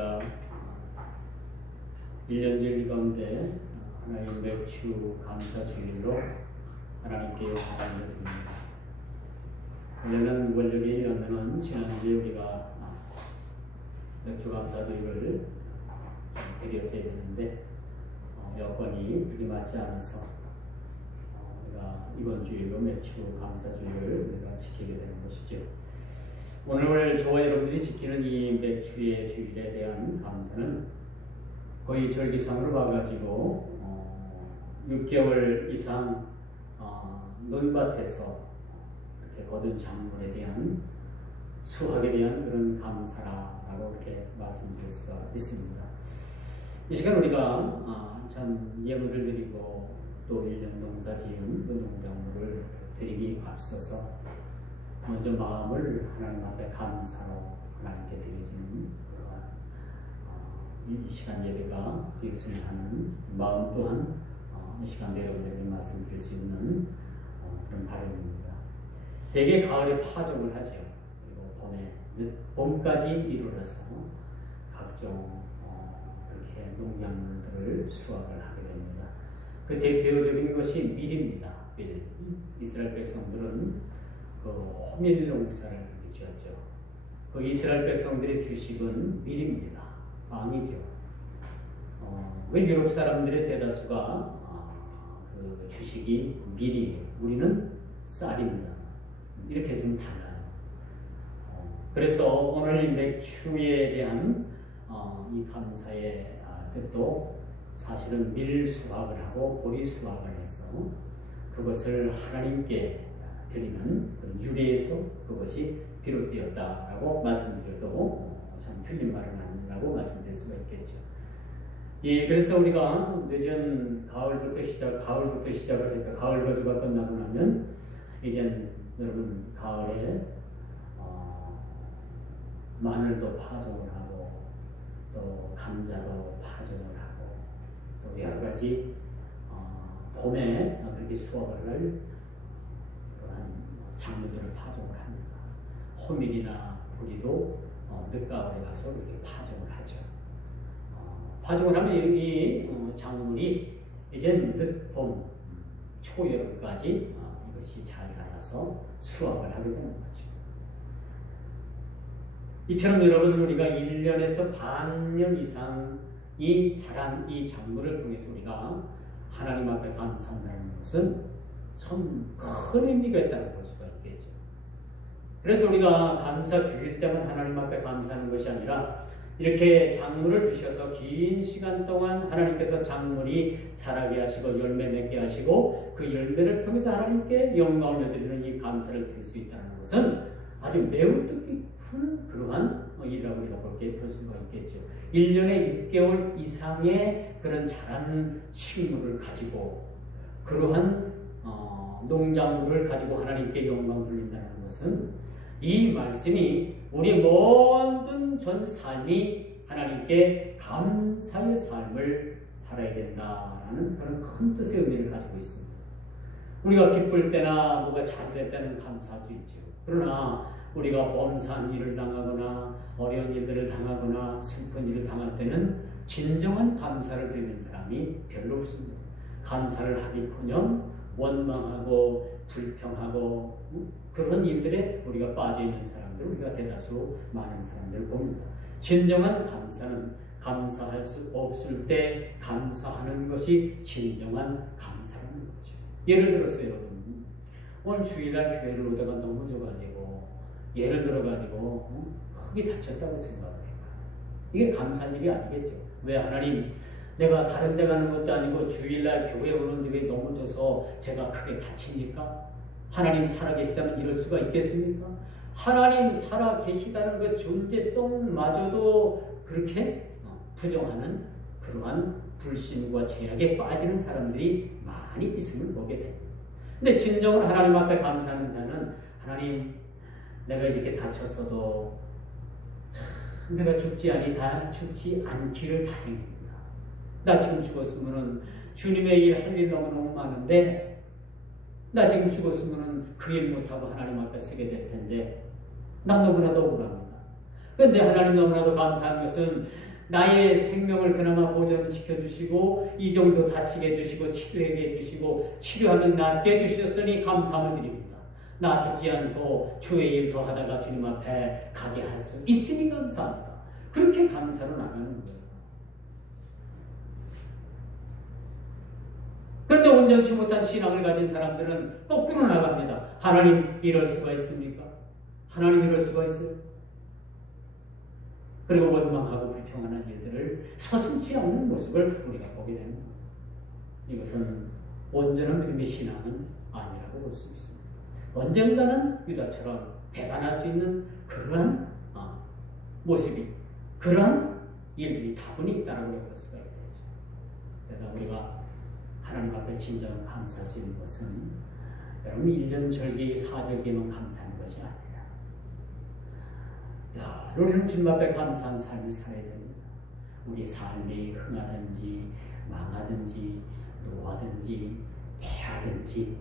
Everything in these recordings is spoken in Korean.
우리가 1년절 가운데 하나님 매주 감사주일로 하나님께 영광을 드립니다. 원래는 원력이 연는 지난주에 우리가 매주 감사주일을 드렸어야 되는데 여건이 그리 맞지 않아서 우리가 이번 주일로 매주 감사주일을 우리가 지키게 되는 것이죠. 오늘 저와 여러분들이 지키는 이 매주의 주일에 대한 감사는 거의 절기상으로 봐가지고 6개월 이상 논밭에서 이렇게 거둔 작물에 대한 수확에 대한 그런 감사라고 이렇게 말씀드릴 수가 있습니다. 이 시간 우리가 참 예물을 드리고 또 1년 농사 지은 그 농작물을 드리기 앞서서 먼저 마음을 하나님 앞에 감사로 하나님께 드려지는 그러한 이 시간 예배가 되었으면 하는 마음 또한 이 시간 여러분들에게 말씀드릴 수 있는 그런 바람입니다. 대개 가을에 파종을 하죠. 그리고 봄에 봄까지 이르러서 각종 그렇게 농작물들을 수확을 하게 됩니다. 그 대표적인 것이 밀입니다. 밀. 이스라엘 백성들은 그 호밀 농사를 지었죠. 그 이스라엘 백성들의 주식은 밀입니다. 빵이죠. 그 유럽 사람들의 대다수가 그 주식이 밀이에요. 우리는 쌀입니다. 이렇게 좀 달라요. 그래서 오늘 이 맥주에 대한 이 감사의 뜻도 사실은 밀 수확을 하고 보리 수확을 해서 그것을 하나님께 드리는 유래에서 그것이 비롯되었다라고 말씀드려도 참 틀린 말은 아니라고 말씀드릴 수가 있겠죠. 그래서 우리가 늦은 가을부터 시작을 해서 가을 거주가 끝나고 나면 이제 여러분 가을에 마늘도 파종을 하고 또 감자도 파종을 하고 또 여러 가지 봄에 그렇게 수확을 할 작물들을 파종을 합니다. 호밀이나 보리도 늦가을에 가서 이렇게 파종을 하죠. 파종을 하면 이 작물이 이제 늦봄, 초여름까지 이것이 잘 자라서 수확을 하게 되는 거죠. 이처럼 여러분 우리가 1년에서 반년 이상 이 자란 이 작물을 통해서 우리가 하나님 앞에 감사한다는 것은 참 큰 의미가 있다고 볼 수가 있겠죠. 그래서 우리가 감사 주일 때만 하나님 앞에 감사하는 것이 아니라 이렇게 작물을 주셔서 긴 시간 동안 하나님께서 작물이 자라게 하시고 열매 맺게 하시고 그 열매를 통해서 하나님께 영광을 드리는 이 감사를 드릴 수 있다는 것은 아주 매우 뜻깊은 그러한 일이라고 우리가 볼 수가 있겠죠. 1년에 6개월 이상의 그런 자란 식물을 가지고 그러한 농작물을 가지고 하나님께 영광 돌린다는 것은 이 말씀이 우리 모든 전 삶이 하나님께 감사의 삶을 살아야 된다라는 그런 큰 뜻의 의미를 가지고 있습니다. 우리가 기쁠 때나 뭐가 잘 될 때는 감사할 수 있죠. 그러나 우리가 범사한 일을 당하거나 어려운 일들을 당하거나 슬픈 일을 당할 때는 진정한 감사를 드리는 사람이 별로 없습니다. 감사를 하기커녕 원망하고 불평하고 그런 일들에 우리가 빠져있는 사람들 우리가 대다수 많은 사람들을 봅니다. 진정한 감사는 감사할 수 없을 때 감사하는 것이 진정한 감사라는 거죠. 예를 들어서 여러분 오늘 주일날 교회를 오다가 넘어져가지고 예를 들어가지고 크게 다쳤다고 생각을 해요. 이게 감사한 일이 아니겠죠. 왜 하나님 내가 다른 데 가는 것도 아니고 주일날 교회 오는데 왜 넘어져서 제가 크게 다칩니까? 하나님 살아계시다면 이럴 수가 있겠습니까? 하나님 살아계시다는 그 존재성마저도 그렇게 부정하는 그러한 불신과 죄악에 빠지는 사람들이 많이 있음을 보게 됩니다. 근데 진정으로 하나님 앞에 감사하는 자는 하나님 내가 이렇게 다쳤어도 참 내가 죽지 않기를 다행입니다. 나 지금 죽었으면 주님의 일 할 일 너무너무 많은데 나 지금 죽었으면 그 일 못하고 하나님 앞에 서게 될 텐데 난 너무나도 억울합니다. 그런데 하나님 너무나도 감사한 것은 나의 생명을 그나마 보존시켜 주시고 이 정도 다치게 해주시고 치료하게 해주시고 치료하면 낫게 해주셨으니 감사함을 드립니다. 나 죽지 않고 주의 일 더 하다가 주님 앞에 가게 할 수 있으니 감사합니다. 그렇게 감사로 나가는 거예요. 그런데 온전치 못한 신앙을 가진 사람들은 거꾸로 나갑니다. 하나님 이럴 수가 있습니까? 하나님 이럴 수가 있어요? 그리고 원망하고 불평하는 일들을 서슴지 않는 모습을 우리가 보게 됩니다. 이것은 온전한 믿음의 신앙은 아니라고 볼 수 있습니다. 언젠가는 유다처럼 배반할 수 있는 그러한 모습이, 그러한 일들이 다분히 있다고 볼 수가 있겠죠. 그래서 우리가 하나님 앞에 진정으로 감사할 수 있는 것은 여러분 1년 절기, 4절기만 감사하는 것이 아니라 우리는 주님 앞에 감사한 삶을 살아야 됩니다. 우리 삶이 흥하든지 망하든지 노하든지 패하든지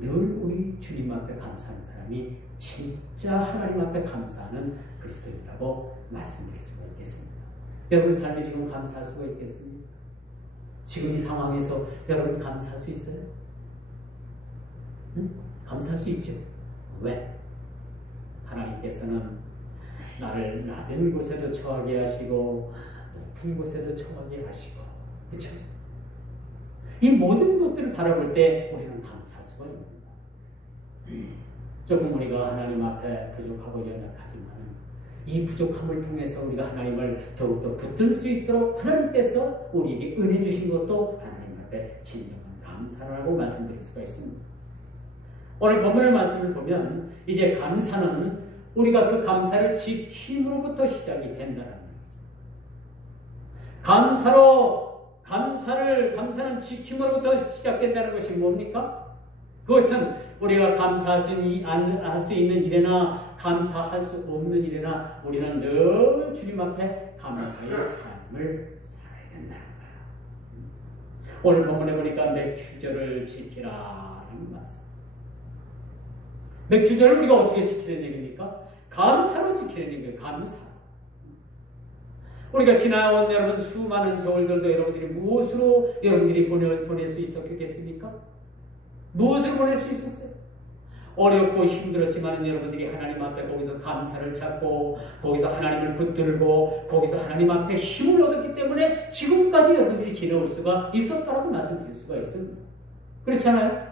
늘 우리 주님 앞에 감사하는 사람이 진짜 하나님 앞에 감사하는 그리스도인이라고 말씀드릴 수가 있겠습니다. 여러분 삶에 지금 감사할 수가 있겠습니까? 지금 이 상황에서 여러분 감사할 수 있어요? 응? 감사할 수 있죠. 왜? 하나님께서는 나를 낮은 곳에도 처하게 하시고 높은 곳에도 처하게 하시고, 그렇죠? 이 모든 것들을 바라볼 때 우리는 감사할 수가 있습니다. 조금 우리가 하나님 앞에 부족하고 연약하지만 이 부족함을 통해서 우리가 하나님을 더욱더 붙들 수 있도록 하나님께서 우리에게 은혜 주신 것도 하나님 앞에 진정한 감사라고 말씀드릴 수가 있습니다. 오늘 본문의 말씀을 보면 이제 감사는 우리가 그 감사를 지킴으로부터 시작이 된다는 거죠. 감사는 지킴으로부터 시작된다는 것이 뭡니까? 그것은 우리가 감사할 수 있는 일이나 감사할 수 없는 일이나 우리는 늘 주님 앞에 감사의 삶을 살아야 된다는 거예요. 오늘 본문에 보니까 맥주절을 지키라는 말씀. 맥주절을 우리가 어떻게 지키는 얘기입니까? 감사로 지키는 얘기예요. 감사. 우리가 지나온 여러분 수많은 세월들도 여러분들이 무엇으로 여러분들이 보낼 수 있었겠습니까? 무엇을 보낼 수 있었어요? 어렵고 힘들었지만 여러분들이 하나님 앞에 거기서 감사를 찾고 거기서 하나님을 붙들고 거기서 하나님 앞에 힘을 얻었기 때문에 지금까지 여러분들이 지내올 수가 있었다라고 말씀드릴 수가 있습니다. 그렇지 않아요?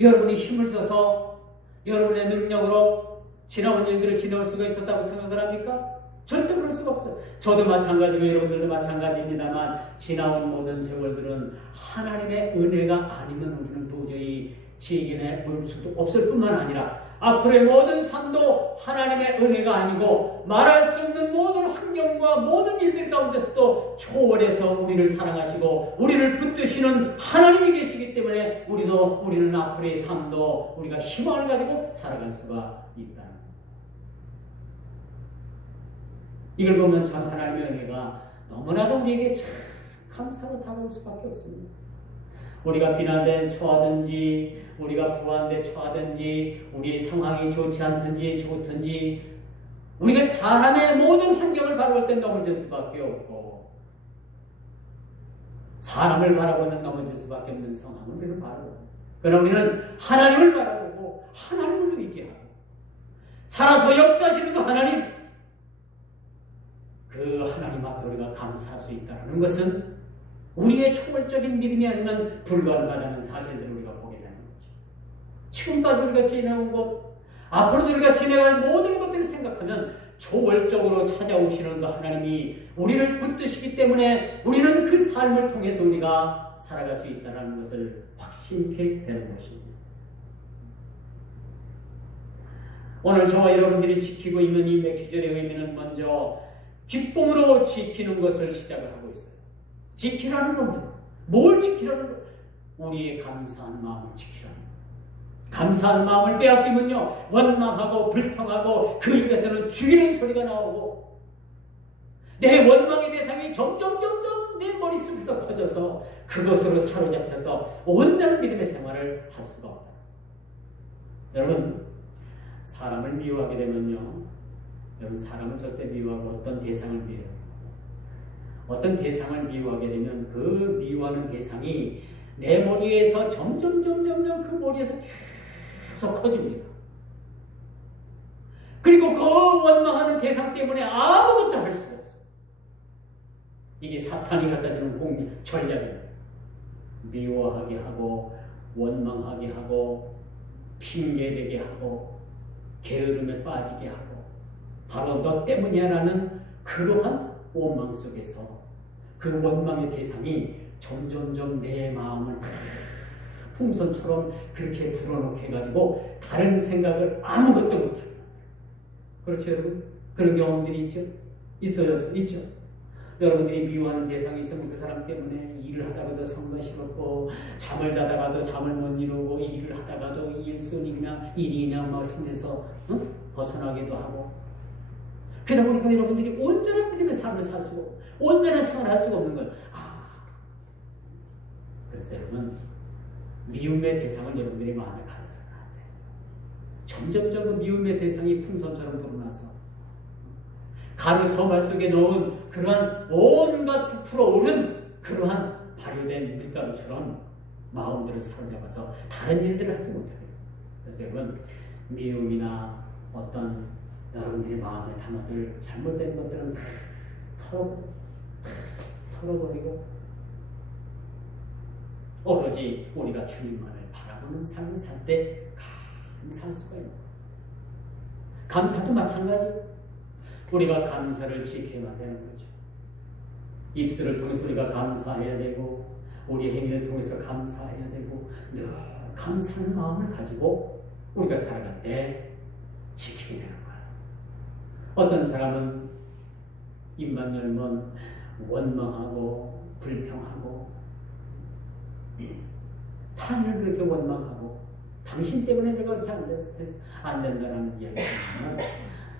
여러분이 힘을 써서 여러분의 능력으로 지나온 일들을 지내올 수가 있었다고 생각을 합니까? 절대 그럴 수가 없어요. 저도 마찬가지고 여러분들도 마찬가지입니다만 지나온 모든 세월들은 하나님의 은혜가 아니면 우리는 도저히 지혜에 올 수도 없을 뿐만 아니라 앞으로의 모든 삶도 하나님의 은혜가 아니고 말할 수 없는 모든 환경과 모든 일들 가운데서도 초월해서 우리를 사랑하시고 우리를 붙드시는 하나님이 계시기 때문에 우리는 앞으로의 삶도 우리가 희망을 가지고 살아갈 수가 있다. 이걸 보면 참 하나님의 은혜가 너무나도 우리에게 참 감사로 다가올 수밖에 없습니다. 우리가 비난된 처하든지 우리가 불안된 처하든지 우리의 상황이 좋지 않든지 좋든지 우리가 사람의 모든 환경을 바라볼 때 넘어질 수밖에 없고 사람을 바라보면 넘어질 수밖에 없는 상황을 우리는 바라보고 그러나 우리는 하나님을 바라보고 하나님을 의지하고 살아서 역사하시는 그 하나님 그 하나님 앞에 우리가 감사할 수 있다는 것은 우리의 초월적인 믿음이 아니면 불가능하다는 사실들을 우리가 보게 되는 거죠. 지금까지 우리가 지내온 것, 앞으로도 우리가 지내갈 모든 것들을 생각하면 초월적으로 찾아오시는 그 하나님이 우리를 붙드시기 때문에 우리는 그 삶을 통해서 우리가 살아갈 수 있다는 것을 확신케 되는 것입니다. 오늘 저와 여러분들이 지키고 있는 이 맥주절의 의미는 먼저 기쁨으로 지키는 것을 시작을 하고 있어요. 지키라는 겁니다. 뭘 지키라는 거예요? 우리의 감사한 마음을 지키라는 거예요. 감사한 마음을 빼앗기면요 원망하고 불평하고 그 입에서는 죽이는 소리가 나오고 내 원망의 대상이 점점 내 머릿속에서 커져서 그것으로 사로잡혀서 온전한 믿음의 생활을 할 수가 없다. 여러분 사람을 미워하게 되면요 여러분 사람을 절대 미워하고 어떤 대상을 미워해요. 어떤 대상을 미워하게 되면 그 미워하는 대상이 내 머리에서 점점 그 머리에서 계속 커집니다. 그리고 그 원망하는 대상 때문에 아무것도 할 수가 없어요. 이게 사탄이 갖다 주는 전략이에요. 미워하게 하고 원망하게 하고 핑계대게 하고 게으름에 빠지게 하고 바로 너 때문이야 라는 그러한 원망 속에서 그 원망의 대상이 점점점 내 마음을 풍선처럼 그렇게 불어넣게 해가지고 다른 생각을 아무것도 못하게 만들어요. 그렇죠 여러분? 그런 경험들이 있죠? 있어요? 없어요? 있죠? 여러분들이 미워하는 대상이 있으면 그 사람 때문에 일을 하다가도 성과 싫었고 잠을 자다가도 잠을 못 이루고 일을 하다가도 일손이 그냥 일이 그냥 막 손에서 벗어나기도 하고 그러다 보니까 여러분들이 온전한 믿음의 삶을 살 수가 없고 온전한 생활을 할 수가 없는 거예요. 그래서 여러분 미움의 대상을 여러분들이 마음에 가져서는 안 돼요. 점점점 그 미움의 대상이 풍선처럼 불어나서 가루 서말 속에 넣은 그러한 온갖 부풀어 오른 그러한 발효된 밀가루처럼 마음들을 사로잡아서 다른 일들을 하지 못해요. 그래서 여러분 미움이나 어떤 여러분들의 마음에 담아둘 잘못된 것들은 다 털어버리고 오로지 우리가 주님만을 바라보는 삶을 살 때 감사할 수가 있는 거예요. 감사도 마찬가지예요. 우리가 감사를 지켜야 되는 거죠. 입술을 통해서 우리가 감사해야 되고 우리 행위를 통해서 감사해야 되고 늘 감사하는 마음을 가지고 우리가 살아갈 때 지키게 되는 거예요. 어떤 사람은 입만 열면 원망하고 불평하고 타인을 그렇게 원망하고 당신 때문에 내가 그렇게 안 된다라는 이야기를 하면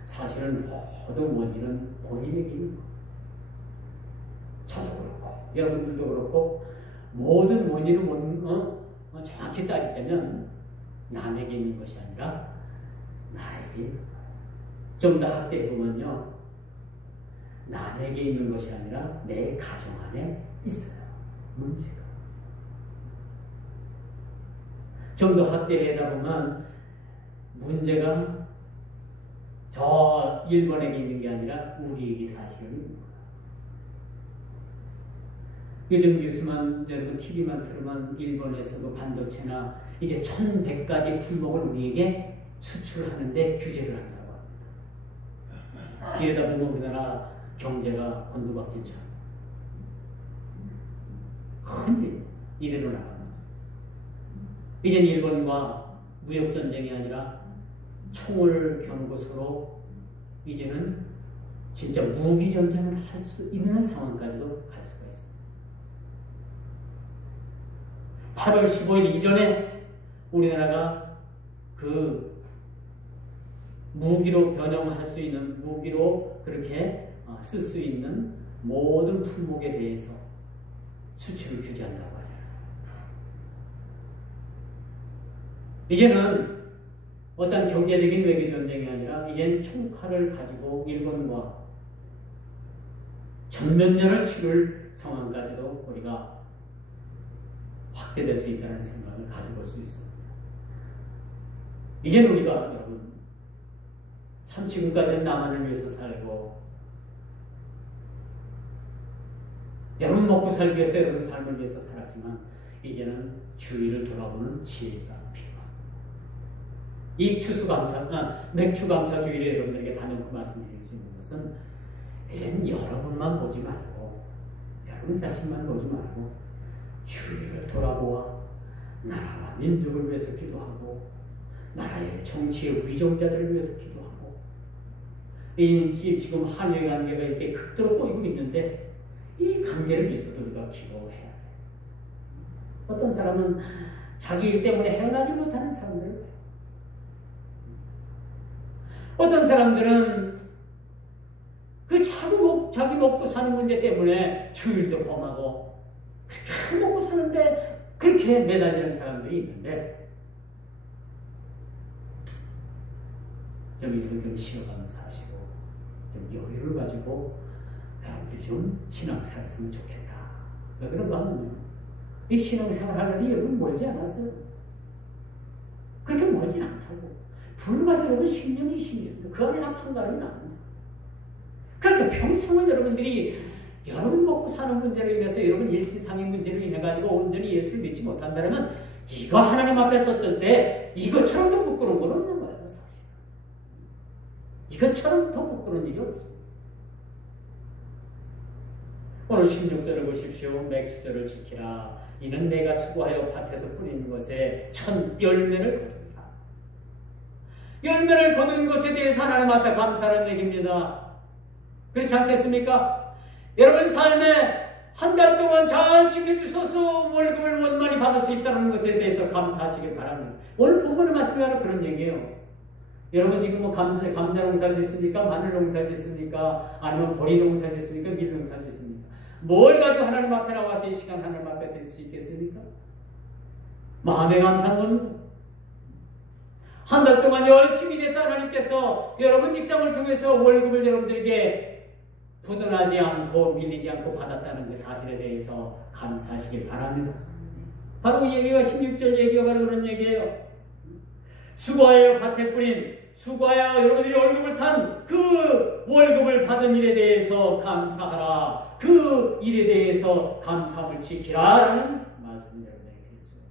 사실은 모든 원인은 본인에게 있는 거예요. 저도 그렇고 여러분들도 그렇고 모든 원인은 정확히 따지자면 남에게 있는 것이 아니라 나에게 있는 거예요. 좀 더 학대해보면요 남에게 있는 것이 아니라 내 가정 안에 있어요. 문제가. 좀 더 확대하다 보면 문제가 저 일본에게 있는 게 아니라 우리에게 사실은 있는 거예요. 요즘 뉴스만 여러분 TV만 들으면 일본에서도 반도체나 이제 1100가지 품목을 우리에게 수출하는데 규제를 한다고 합니다. 이러다 보면 우리나라 경제가 곤두박질처럼 큰일 이대로 나갑니다. 이젠 일본과 무역전쟁이 아니라 총을 겨누고 서로 이제는 진짜 무기전쟁을 할 수 있는 상황까지도 갈 수가 있습니다. 8월 15일 이전에 우리나라가 그 무기로 변형할 수 있는 무기로 그렇게 쓸 수 있는 모든 품목에 대해서 수출을 규제한다고 하잖아요. 이제는 어떤 경제적인 외교 전쟁이 아니라 이제는 총칼을 가지고 일본과 전면전을 치를 상황까지도 우리가 확대될 수 있다는 생각을 가져볼 수 있습니다. 이제는 우리가 여러분 참 지금까지는 나만을 위해서 살고 여러분 먹고 살기 위해서 여러분 삶을 위해서 살았지만 이제는 주위를 돌아보는 지혜가 필요합니다. 이 맥추감사주의를 여러분들에게 단연코 말씀드릴 수 있는 것은 이제는 여러분만 보지 말고 여러분 자신만 보지 말고 주위를 돌아보아 나라와 민족을 위해서 기도하고 나라의 정치의 위정자들을 위해서 기도하고 지금 한일 관계가 이렇게 극도로 꼬이고 있는데 이 관계를 위해서도 우리가 기도해야 돼요. 어떤 사람은 자기 일 때문에 헤어나지 못하는 사람들을 봐요. 어떤 사람들은 자기 먹고 사는 문제 때문에 주일도 범하고 그렇게 먹고 사는데 그렇게 매달리는 사람들이 있는데 좀 일도 좀 쉬어가면서 하시고 좀 여유를 가지고 여러분들이 좀 신앙생활 했으면 좋겠다. 왜 그런가 하면요, 이 신앙생활 하려니 여러분 멀지 않았어요. 그렇게 멀진 않다고. 불과 여러분 10년, 20년 그 안에 다 판가름이 납니다. 그러니까 평생을 여러분들이 여러분 먹고 사는 문제로 인해서 여러분 일신상의 문제로 인해 가지고 온전히 예수를 믿지 못한다면 이거 하나님 앞에 섰을 때 이것처럼 더 부끄러운 건 없는 거예요. 사실 이것처럼 더 부끄러운 일이 없어요. 오늘 16절을 보십시오. 맥주절을 지키라. 이는 내가 수고하여 밭에서 뿌린 것에 첫 열매를 거둡니다. 열매를 거둔 것에 대해서 하나님 앞에 감사하는 얘기입니다. 그렇지 않겠습니까? 여러분 삶에 한 달 동안 잘 지켜주셔서 월급을 원만히 받을 수 있다는 것에 대해서 감사하시길 바랍니다. 오늘 본문의 말씀이 바로 그런 얘기예요. 여러분 지금 뭐 감자 농사 짓습니까? 마늘 농사 짓습니까? 아니면 보리 농사 짓습니까? 밀 농사 짓습니까? 뭘 가지고 하나님 앞에 나와서 이 시간 하나님 앞에 드릴 수 있겠습니까? 마음의 감사는 한 달 동안 열심히 일해서 하나님께서 여러분 직장을 통해서 월급을 여러분들에게 부도나지 않고 밀리지 않고 받았다는 그 사실에 대해서 감사하시길 바랍니다. 바로 이 얘기가 16절 얘기가 바로 그런 얘기예요. 수고하여 밭에 뿌린, 수고하여 여러분들이 월급을 탄 그 월급을 받은 일에 대해서 감사하라. 그 일에 대해서 감사함을 지키라 라는 말씀을 여러분에게 드렸습니다.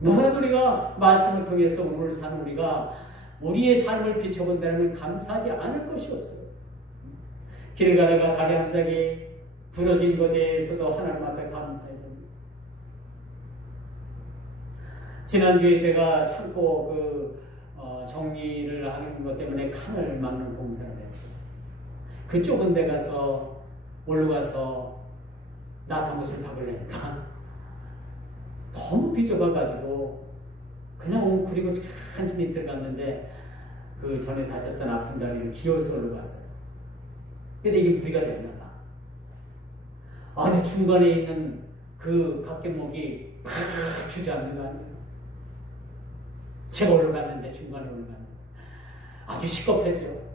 너무나도 우리가 말씀을 통해서 오늘 사는 우리가 우리의 삶을 비춰본다면 감사하지 않을 것이 없어요. 길을 가다가 다리 한 짝이 부러진 것에 대해서도 하나님 앞에 감사해야 됩니다. 지난주에 제가 창고 정리를 하는 것 때문에 칸을 막는 공사를 했어요. 그 좁은 데 가서 올라가서 나사못을 박으려니까 너무 비좁아가지고 그냥 웅크리고 한숨이 들어갔는데 그 전에 다쳤던 아픈 다리를 기어서 올라갔어요. 근데 이게 무리가 됐나 봐. 안에 중간에 있는 그 각개목이 팍 주저앉는 거 아니에요. 제가 올라갔는데 중간에 올라갔는데 아주 시겁했죠.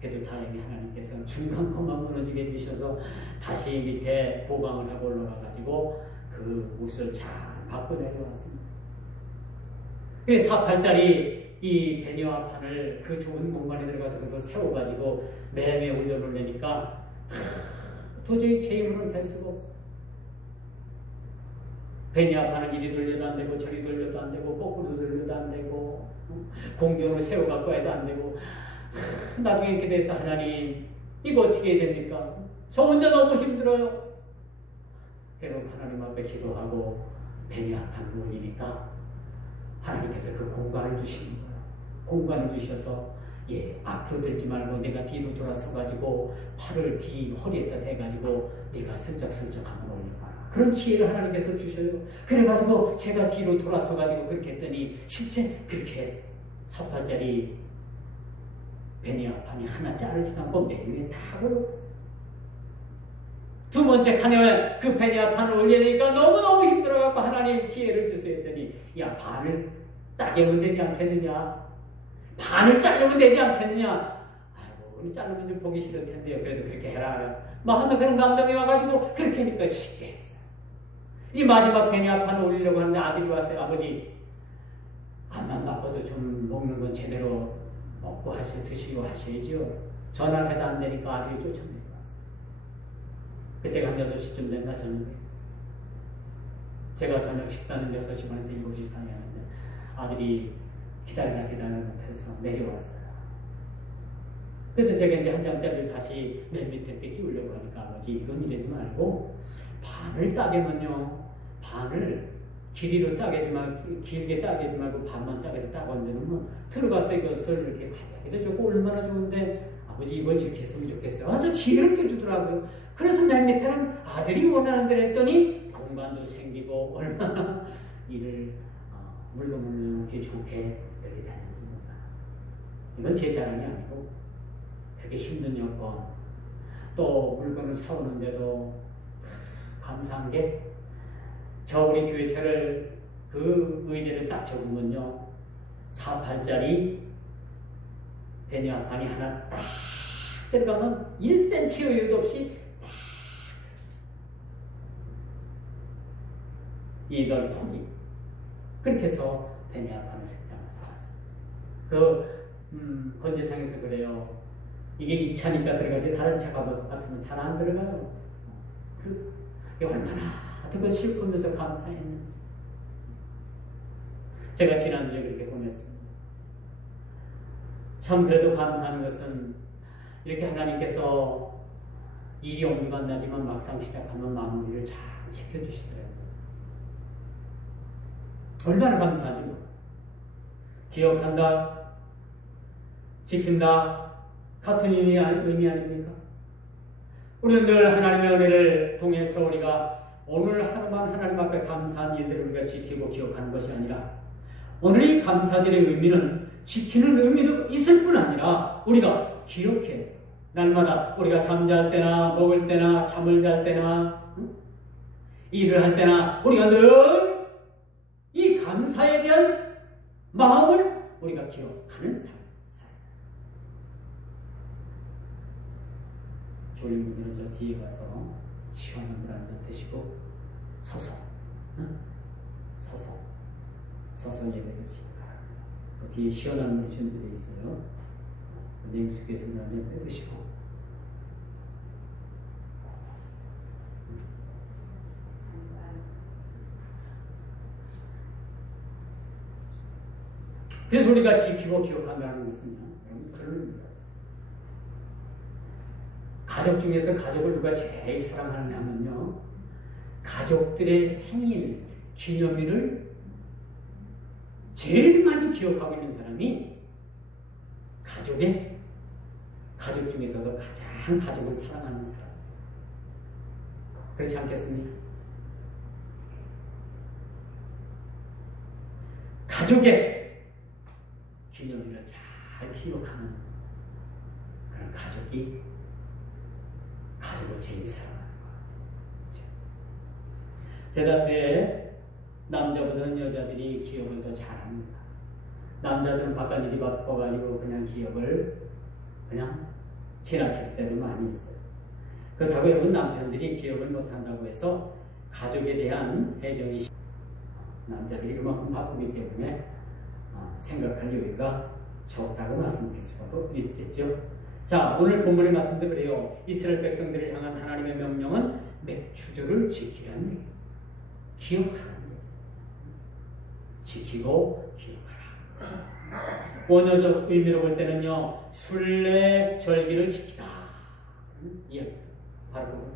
그래도 다행히 하나님께서 중간 컷만 무너지게 해주셔서 다시 밑에 보강을 하고 올라가가지고 그 옷을 잘 받고 내려왔습니다. 48짜리 이 베니와판을 그 좁은 공간에 들어가서 그래서 세워가지고 매매 올려놓으려니까 도저히 제 힘으로는 될 수가 없어요. 베니와판을 이리 돌려도 안 되고 저리 돌려도 안 되고 거꾸로 돌려도 안 되고 공경으로 세워갖고 해도 안 되고 나중에 이렇게 돼서 하나님 이거 어떻게 해야 됩니까? 저 혼자 너무 힘들어요. 그리고 하나님 앞에 기도하고 베니와판을 올리니까 하나님께서 그 공간을 주시는 거예요. 공간을 주셔서 앞으로 들지 말고 내가 뒤로 돌아서가지고 팔을 허리에다 대가지고 내가 슬쩍슬쩍 한번 올려봐라. 그런 지혜를 하나님께서 주셔요. 그래가지고 제가 뒤로 돌아서가지고 그렇게 했더니 실제 그렇게 48짜리 베니와판이 하나 자르지도 않고 맨 위에 다 올라갔어요. 두 번째 칸에 그 베니와판을 올리니까 너무너무 힘들어갖고 하나님 지혜를 주세요 했더니 야 반을 따개면 되지 않겠느냐, 반을 자르면 되지 않겠느냐. 아이고 우리 자르면 좀 보기 싫을 텐데요. 그래도 그렇게 해라. 마음에 그런 감동이 와가지고 그렇게 하니까 쉽게 했어요. 이 마지막 베니와판을 올리려고 하는데 아들이 왔어요. 아버지 암만 바빠도 좀 먹는 건 제대로 먹고 드시고 하셔야죠. 전화를 해도 안 되니까 아들이 쫓아내고 왔어요. 그때가 한 8시쯤 됐나 저녁에. 제가 저녁 식사는 6시 반에서 7시 사이에 하는데 아들이 기다리다 못해서 내려왔어요. 그래서 제가 이제 한 장짜리를 다시 맨 밑에 끼우려고 하니까 아버지 이건 이러지 말고 반을 따개면요, 반을 길이로 따개지 말고 길게 따개지 말고 반만 따개서 딱 얹어놓으면 들어가서 이것을 이렇게 가게도 좋고 얼마나 좋은데 아버지 이걸 이렇게 했으면 좋겠어요. 와서 지혜롭게 주더라고요. 그래서 맨 밑에는 아들이 원하는 대로 했더니 공간도 생기고 얼마나 일을 물건을 이렇게 좋게 이렇게 다녔는지 몰라. 이건 제 자랑이 아니고 그렇게 힘든 여건 또 물건을 사오는데도 감사한 게 저 우리 교회차를 그 의제를 딱 적은건요 48짜리 베니와판이 하나 딱 들어가면 1cm 여유도 없이 이들 폭이 그렇게 해서 뱀이 아파하는 생장을 살았어요. 건재상에서 그래요. 이게 2차니까 들어가지 다른 차 같으면 잘 안 들어가요. 그게 얼마나 그걸 슬프면서 감사했는지. 제가 지난주에 그렇게 보냈습니다. 참 그래도 감사하는 것은 이렇게 하나님께서 일이 엄두가 나지만 막상 시작하면 마무리를 잘 지켜주시더라고요. 얼마나 감사하지 뭐. 기억한다, 지킨다 같은 의미 아닙니까? 우리는 늘 하나님의 은혜를 통해서 우리가 오늘 하루만 하나님 앞에 감사한 일들을 우리가 지키고 기억하는 것이 아니라 오늘 이 감사절의 의미는 지키는 의미도 있을 뿐 아니라 우리가 기억해. 날마다 우리가 잠잘 때나 먹을 때나 잠을 잘 때나 일을 할 때나 우리가 늘 이 감사에 대한 마음을 우리가 기억하는 삶. 졸린 분들은 저 뒤에 가서 시원한 물 한 잔 드시고 서서 예배드시기 바랍니다. 그 뒤에 시원한 물이 준비되어 있어요. 냉수기에서 물 한 잔 빼드시고 그래서 우리가 지키고 기억한다는 것은요, 그런 의미가 있어요. 가족 중에서 가족을 누가 제일 사랑하느냐 하면요, 가족들의 생일, 기념일을 제일 많이 기억하고 있는 사람이 가족 중에서도 가장 가족을 사랑하는 사람. 그렇지 않겠습니까? 가족의 기념일을 잘 기억하는 그런 가족이 가족을 제일 사랑하는 것 같아요. 대다수의 남자보다는 여자들이 기억을 더 잘합니다. 남자들은 바깥일이 바빠가지고 그냥 기억을 그냥 지나칠 때도 많이 있어요. 그렇다고 여러분 남편들이 기억을 못한다고 해서 가족에 대한 애정이 남자들이 그만큼 바쁘기 때문에 생각할 여유가 적다고 말씀드릴 수밖에 있겠죠. 자, 오늘 본문의 말씀도 그래요. 이스라엘 백성들을 향한 하나님의 명령은 맥추절을 지키라는 얘기예요. 기억하라는 얘기예요. 지키고 기억하라. 원어적 의미로 볼 때는요, 순례 절기를 지키다. 예, 바로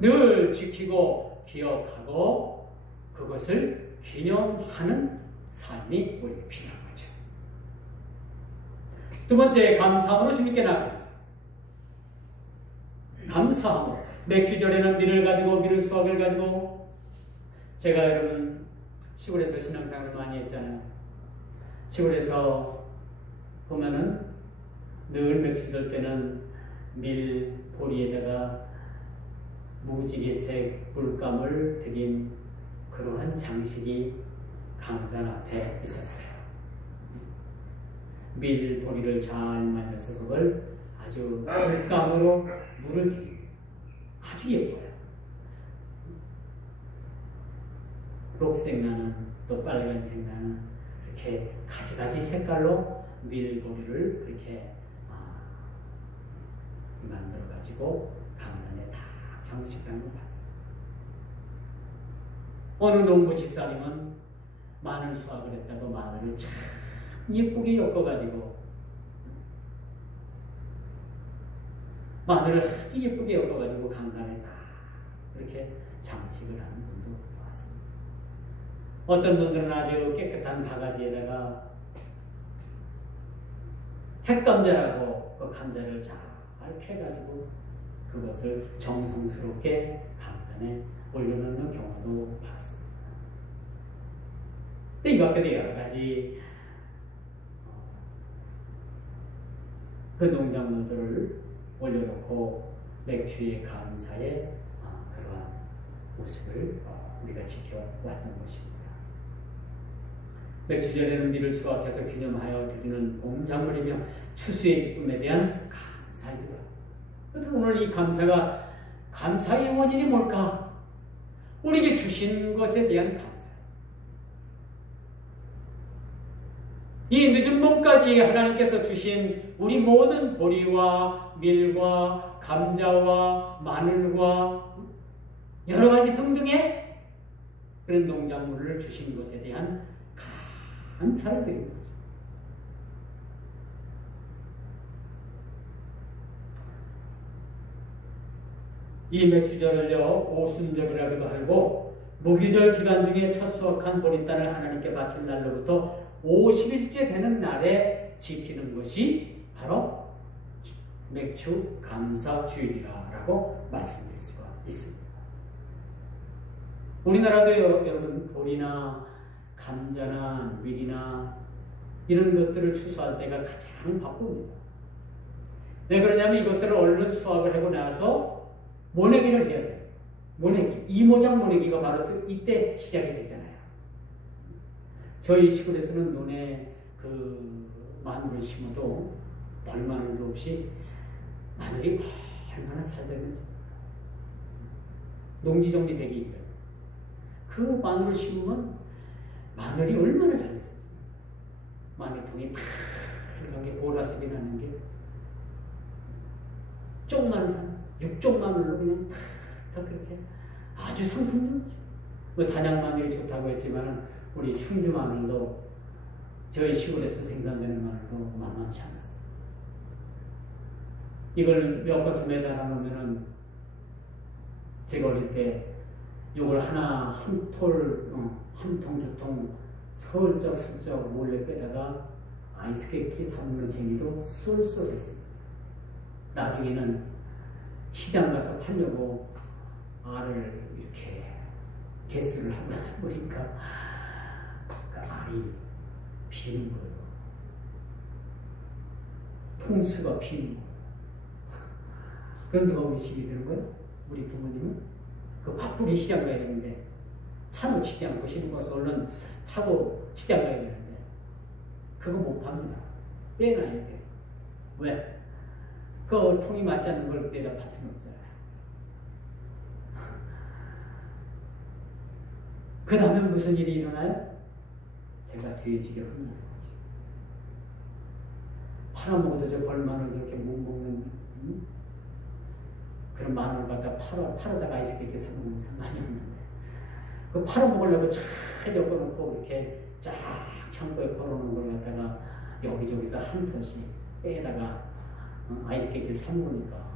늘 지키고 기억하고 그것을 기념하는 삶이 우리에게 필요한 거죠. 두 번째, 감사함으로 주님께 나아가는. 감사함으로. 맥주절에는 밀을 수확을 가지고, 제가 여러분 시골에서 신앙생활을 많이 했잖아요. 시골에서 보면은 늘 맥주절 때는 밀 보리에다가 무지개색 물감을 들인 그러한 장식이 강단 앞에 있었어요. 밀 보리를 잘 말려서 그걸 아주 물감으로 물을 들이고 아주 예뻐요. 녹색 나는 또 빨간색 나는 이렇게 가지가지 색깔로 밀 보리를 그렇게 만들어 가지고 강단에 다 장식하는 걸 봤어요. 어느 농부 집사님은 마늘 수확을 했다고 마늘을 참 예쁘게 엮어가지고 마늘을 아주 예쁘게 엮어가지고 강단에 다 그렇게 장식을 하는 분도 봤습니다. 어떤 분들은 아주 깨끗한 바가지에다가 핵감자라고 그 감자를 잘 캐가지고 그것을 정성스럽게 강단에 올려놓는 경우도 봤습니다. 근데 이 밖에도 여러 가지 그 농작물들을 올려놓고 맥주의 감사의 그러한 모습을 우리가 지켜왔던 것입니다. 맥주절에는 밀을 수확해서 기념하여 드리는 봄작물이며 추수의 기쁨에 대한 감사이다. 그래서 오늘 이 감사가 감사의 원인이 뭘까? 우리에게 주신 것에 대한 감사. 이 늦은 봄까지 하나님께서 주신 우리 모든 보리와 밀과 감자와 마늘과 여러 가지 등등의 그런 농작물을 주신 것에 대한 감사를 드리는 거죠. 이 매추절을요 오순절이라고도 하고 무기절 기간 중에 첫 수확한 보리단을 하나님께 바칠 날로부터 50일째 되는 날에 지키는 것이 바로 맥추 감사 주일이라고 말씀드릴 수가 있습니다. 우리나라도요 여러분 보리나 감자나 밀이나 이런 것들을 추수할 때가 가장 바쁩니다. 왜 그러냐면 이것들을 얼른 수확을 하고 나서 모내기를 해야 돼요. 모내기. 이모작 모내기가 바로 이때 시작이 되잖아요. 저희 시골에서는 논에 그 마늘을 심어도 벌마늘도 없이 마늘이 얼마나 잘 되는지. 농지 정리되기 이전. 그 마늘을 심으면 마늘이 얼마나 잘 되는지. 마늘통이 파랗게 보라색이 나는 게 쪽마늘, 육쪽마늘로 그냥 다 그렇게 아주 상품적이죠. 뭐 단양 마늘이 좋다고 했지만 우리 충주 마늘도 저희 시골에서 생산되는 마늘도 만만치 않았어요. 이걸 엮어서 매달아 놓으면은 제가 어릴 때 이걸 하나 한 톨, 한 통, 두 통 슬쩍 몰래 빼다가 아이스케이크 사먹는 재미도 쏠쏠했습니다. 나중에는 시장 가서 팔려고 알을 이렇게 개수를 한번 해보니까 그 알이 비는 거예요. 통수가 비는 거예요. 그건 누가 의심이 드는 거예요? 우리 부모님은 그 바쁘게 시장 가야 되는데 차 놓치지 않고 쉬는 것을 얼른 타고 시장 가야 되는데 그거 못 팝니다. 빼놔야 돼. 왜? 그 통이 맞지 않는 걸 내다 팔 수는 없잖아요. 그 다음에 무슨 일이 일어나요? 제가 돼지가 흘러는 거지. 팔아먹어도 저 벌마늘 그렇게 못 먹는 그런 마늘 갖다 팔아다가 아이스케이크 사먹는 상관이 없는데 그 팔아먹으려고 잘 엮어놓고 이렇게 쫙 창고에 걸어놓은 걸 갖다가 여기저기서 한 톤씩 빼다가 아이스케이크를 사먹으니까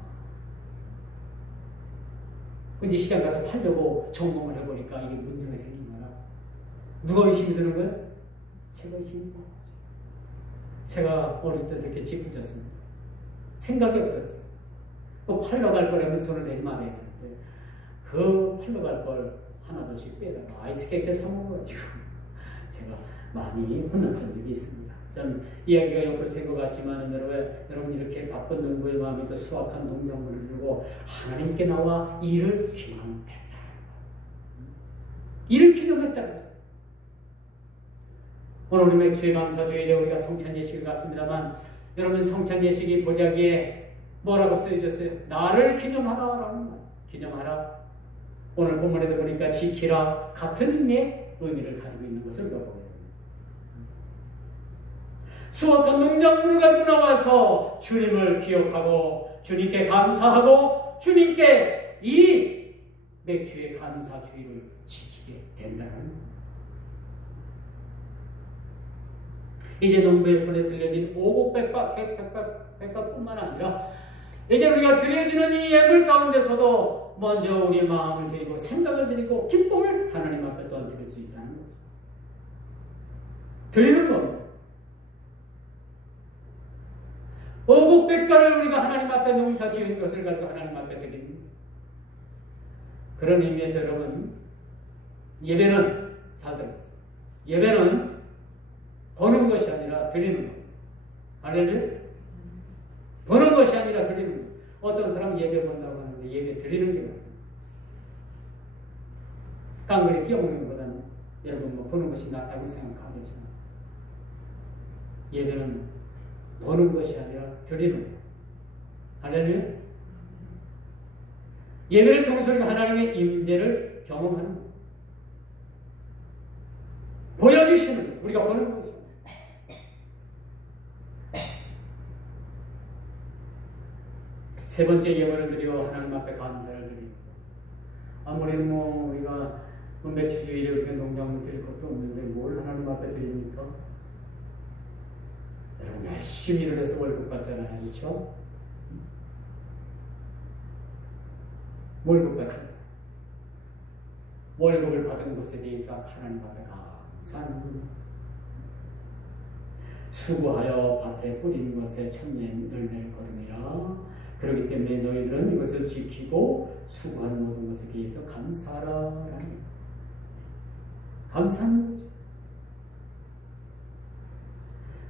근데 시장 가서 팔려고 점검을 해보니까 이게 문제가 생긴 거라. 누가 의심이 드는 거예요? 제가 의심이 드는 거죠. 제가 어릴 때 이렇게 짓궂었습니다. 생각이 없었죠. 그 팔러 갈 거라면 손을 대지 말아야 되는데 그 팔러 갈 걸 하나둘씩 빼다가 아이스케이크 사먹어가지고 제가 많이 혼났던 적이 있습니다. 좀 이야기가 옆으로 새 것 같지만 여러분 이렇게 바쁜 농부의 마음이 또 수확한 농작물을 들고 하나님께 나와 일을 기념했다. 일을 기념했다. 오늘 우리 맥주의 감사주일에 우리가 성찬 예식을 갔습니다만 여러분 성찬 예식이 보자기에 뭐라고 쓰여졌어요? 나를 기념하라라는 말. 기념하라. 오늘 본문에도 보니까 지키라 같은 의미를 가지고 있는 것을 우리가 보게 됩니다. 수확한 농작물을 가지고 나와서 주님을 기억하고 주님께 감사하고 주님께 이 맥주의 감사주의를 지키게 된다는 겁니다. 이제 농부의 손에 들려진 오곡백과뿐만 아니라 이제 우리가 드려지는 이 예물 가운데서도 먼저 우리의 마음을 드리고 생각을 드리고 기쁨을 하나님 앞에 또한 드릴 수 있다는 거죠. 드리는 겁니다. 오곡백과를 우리가 하나님 앞에 농사 지은 것을 가지고 하나님 앞에 드립니다. 그런 의미에서 여러분 예배는 잘 들어보세요. 예배는 버는 것이 아니라 드리는 겁니다. 할렐루야. 버는 것이 아니라 드리는 겁니다. 어떤 사람 예배 본다고 하는데 예배 드리는 게 뭐예요? 깡그리 끼어먹는 것보다는 여러분 뭐 버는 것이 낫다고 생각하겠지만 예배는 버는 것이 아니라 드리는 거예요. 할렐루야. 예배를 통해서 우리가 하나님의 임재를 경험하는 거예요. 보여주시는 거예요. 우리가 보는 거죠. 세 번째 예물을 드려 하나님 앞에 감사를 드립니다. 아무리 우리가 매주주일에 우리가 농장을 드릴 것도 없는데 뭘 하나님 앞에 드립니까? 여러분 열심히 일을 해서 월급 받잖아요. 그렇죠? 월급 받잖아요. 월급을 받은 것에 대해서 하나님 앞에 감사하는 겁니다. 수고하여 밭에 뿌린 것에 천년 열매를 거두리라. 그렇기 때문에 너희들은 이것을 지키고 수고하는 모든 것에 대해서 감사하라. 감사하는 거죠.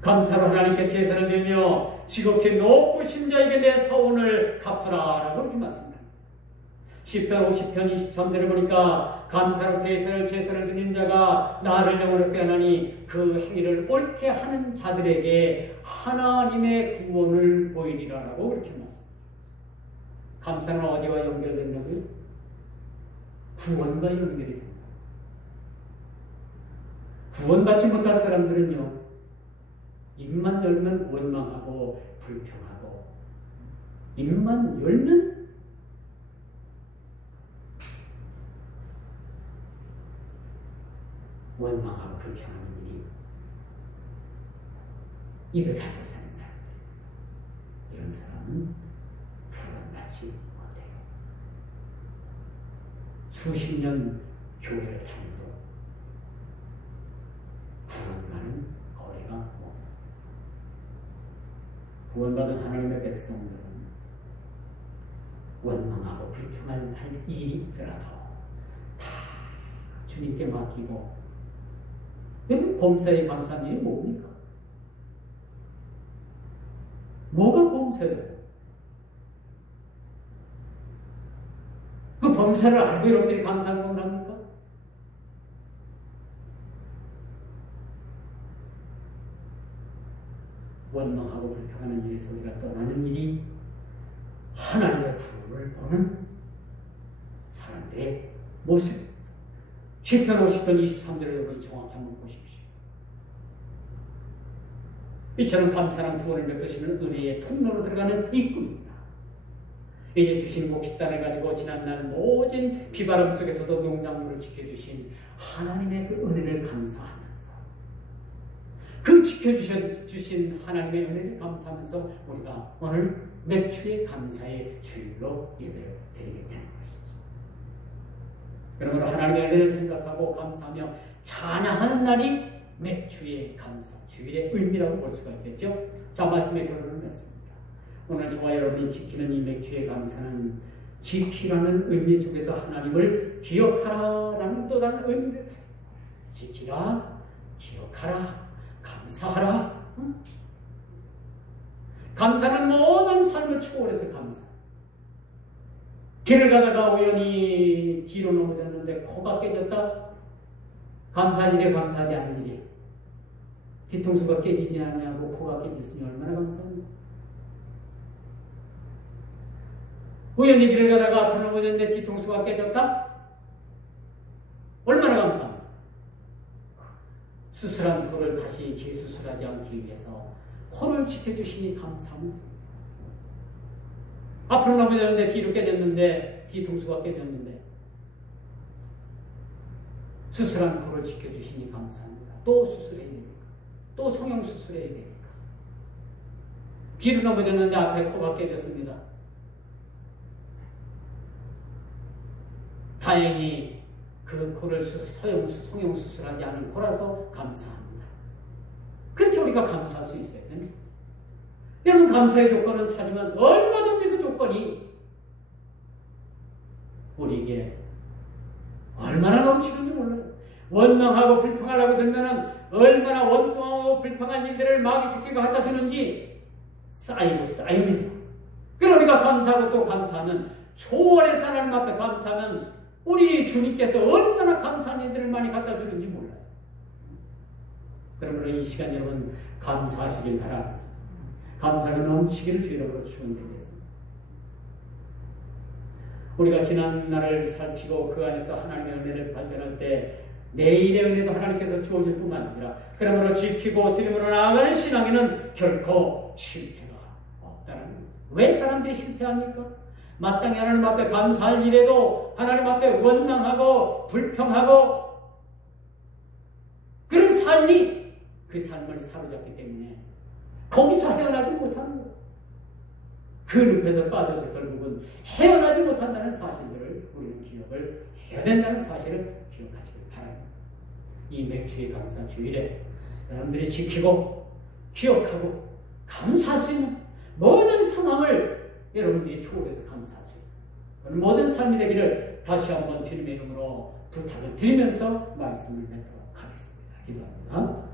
감사로 하나님께 제사를 드리며 지극히 높으신 자에게 내 서원을 갚으라 라고 이렇게 말씀합니다. 10편 50편 23절을 보니까 감사로 제사를 드리는 자가 나를 영원롭게 하나니 그 행위를 옳게 하는 자들에게 하나님의 구원을 보이리라 라고 이렇게 말씀합니다. 감사는 어디와 연결된다고요? 구원과 연결이 됩니다. 구원받지 못할 사람들은요, 입만 열면 원망하고 불평하고, 입만 열면 원망하고 불평하는 일이 입에 달고 사는 사람들. 이런 사람은 구원받지 못해요. 수십 년 교회를 다녀도 구원과는 거리가 뭐 구원받은 하나님의 백성들은 원망하고 불평할 일이 있더라도 다 주님께 맡기고. 여러분 범사에 감사한 일이 뭡니까? 뭐가 범사예요? 그 범사를 알고 여러분들이 감사한 건 합니까? 원망하고 불평하는 일에서 우리가 떠나는 일이 하나님의 부를 보는 사람들의 모습. 10편 50편 23절을 여러분 정확히 한번 보십시오. 이처럼 감사랑 구원을 베푸시는 은혜의 통로로 들어가는 입구입니다. 이제 주신 목식단을 가지고 지난날 모진 비바람 속에서도 농작물을 지켜주신 하나님의 그 은혜를 감사하면서, 그 지켜주신 하나님의 은혜를 감사하면서 우리가 오늘 맥주의 감사의 주일로 예배를 드리게 되는 것이죠. 그러므로 하나님의 은혜를 생각하고 감사하며 찬양하는 날이 맥주의 감사 주일의 의미라고 볼 수가 있겠죠. 자, 말씀의 결론을 맺습니다. 오늘 저와 여러분이 지키는 이 맥주의 감사는 지키라는 의미 속에서 하나님을 기억하라라는 또 다른 의미를 지키라, 기억하라, 감사하라. 감사는 모든 삶을 초월해서 감사. 길을 가다가 우연히 뒤로 넘어졌는데 코가 깨졌다. 감사한 일에 감사하지 않은 일이에요. 뒤통수가 깨지지 않냐고 코가 깨졌으니 얼마나 감사합니까? 우연히 길을 가다가 앞으로 넘어졌는데 뒤통수가 깨졌다? 얼마나 감사합니까? 수술한 코를 다시 재수술하지 않기 위해서 코를 지켜주시니 감사합니다. 앞으로 넘어졌는데 뒤로 깨졌는데 뒤통수가 깨졌는데 수술한 코를 지켜주시니 감사합니다. 또 수술해야 됩니까? 또 성형수술해야 됩니까? 뒤로 넘어졌는데 앞에 코가 깨졌습니다. 다행히 그 코를 성형수술하지 않은 코라서 감사합니다. 그렇게 우리가 감사할 수 있어야 됩니다. 여러분 감사의 조건은 찾으면 얼마든지 그 조건이 우리에게 얼마나 넘치는지 몰라요. 원망하고 불평하려고 들면은 얼마나 원망하고 불평한 일들을 마귀 새끼가 갖다 주는지 쌓입니다. 그럼 우리가 감사하고 또 감사하면, 초월해서 하나님 앞에 감사하면 우리 주님께서 얼마나 감사한 일들을 많이 갖다 주는지 몰라요. 그러므로 이 시간 여러분 감사하시길 바랍니다. 감사가 넘치기를 주의로 축원드리겠습니다. 우리가 지난 날을 살피고 그 안에서 하나님의 은혜를 발견할 때 내일의 은혜도 하나님께서 주어질 뿐만 아니라 그러므로 지키고 드림으로 나아가는 신앙에는 결코 실패가 없다는 겁니다. 왜 사람들이 실패합니까? 마땅히 하나님 앞에 감사할 일에도 하나님 앞에 원망하고 불평하고 그런 삶이 그 삶을 사로잡기 때문에 거기서 헤어나지 못하는 거예요. 그 늪에서 빠져서 결국은 헤어나지 못한다는 사실들을 우리는 기억을 해야 된다는 사실을 기억하시길 바랍니다. 이 맥주의 감사 주일에 여러분들이 지키고 기억하고 감사할 수 있는 모든 상황을 여러분들이 초월해서 감사할 수 있는 모든 삶이 되기를 다시 한번 주님의 이름으로 부탁을 드리면서 말씀을 맺도록 하겠습니다. 기도합니다.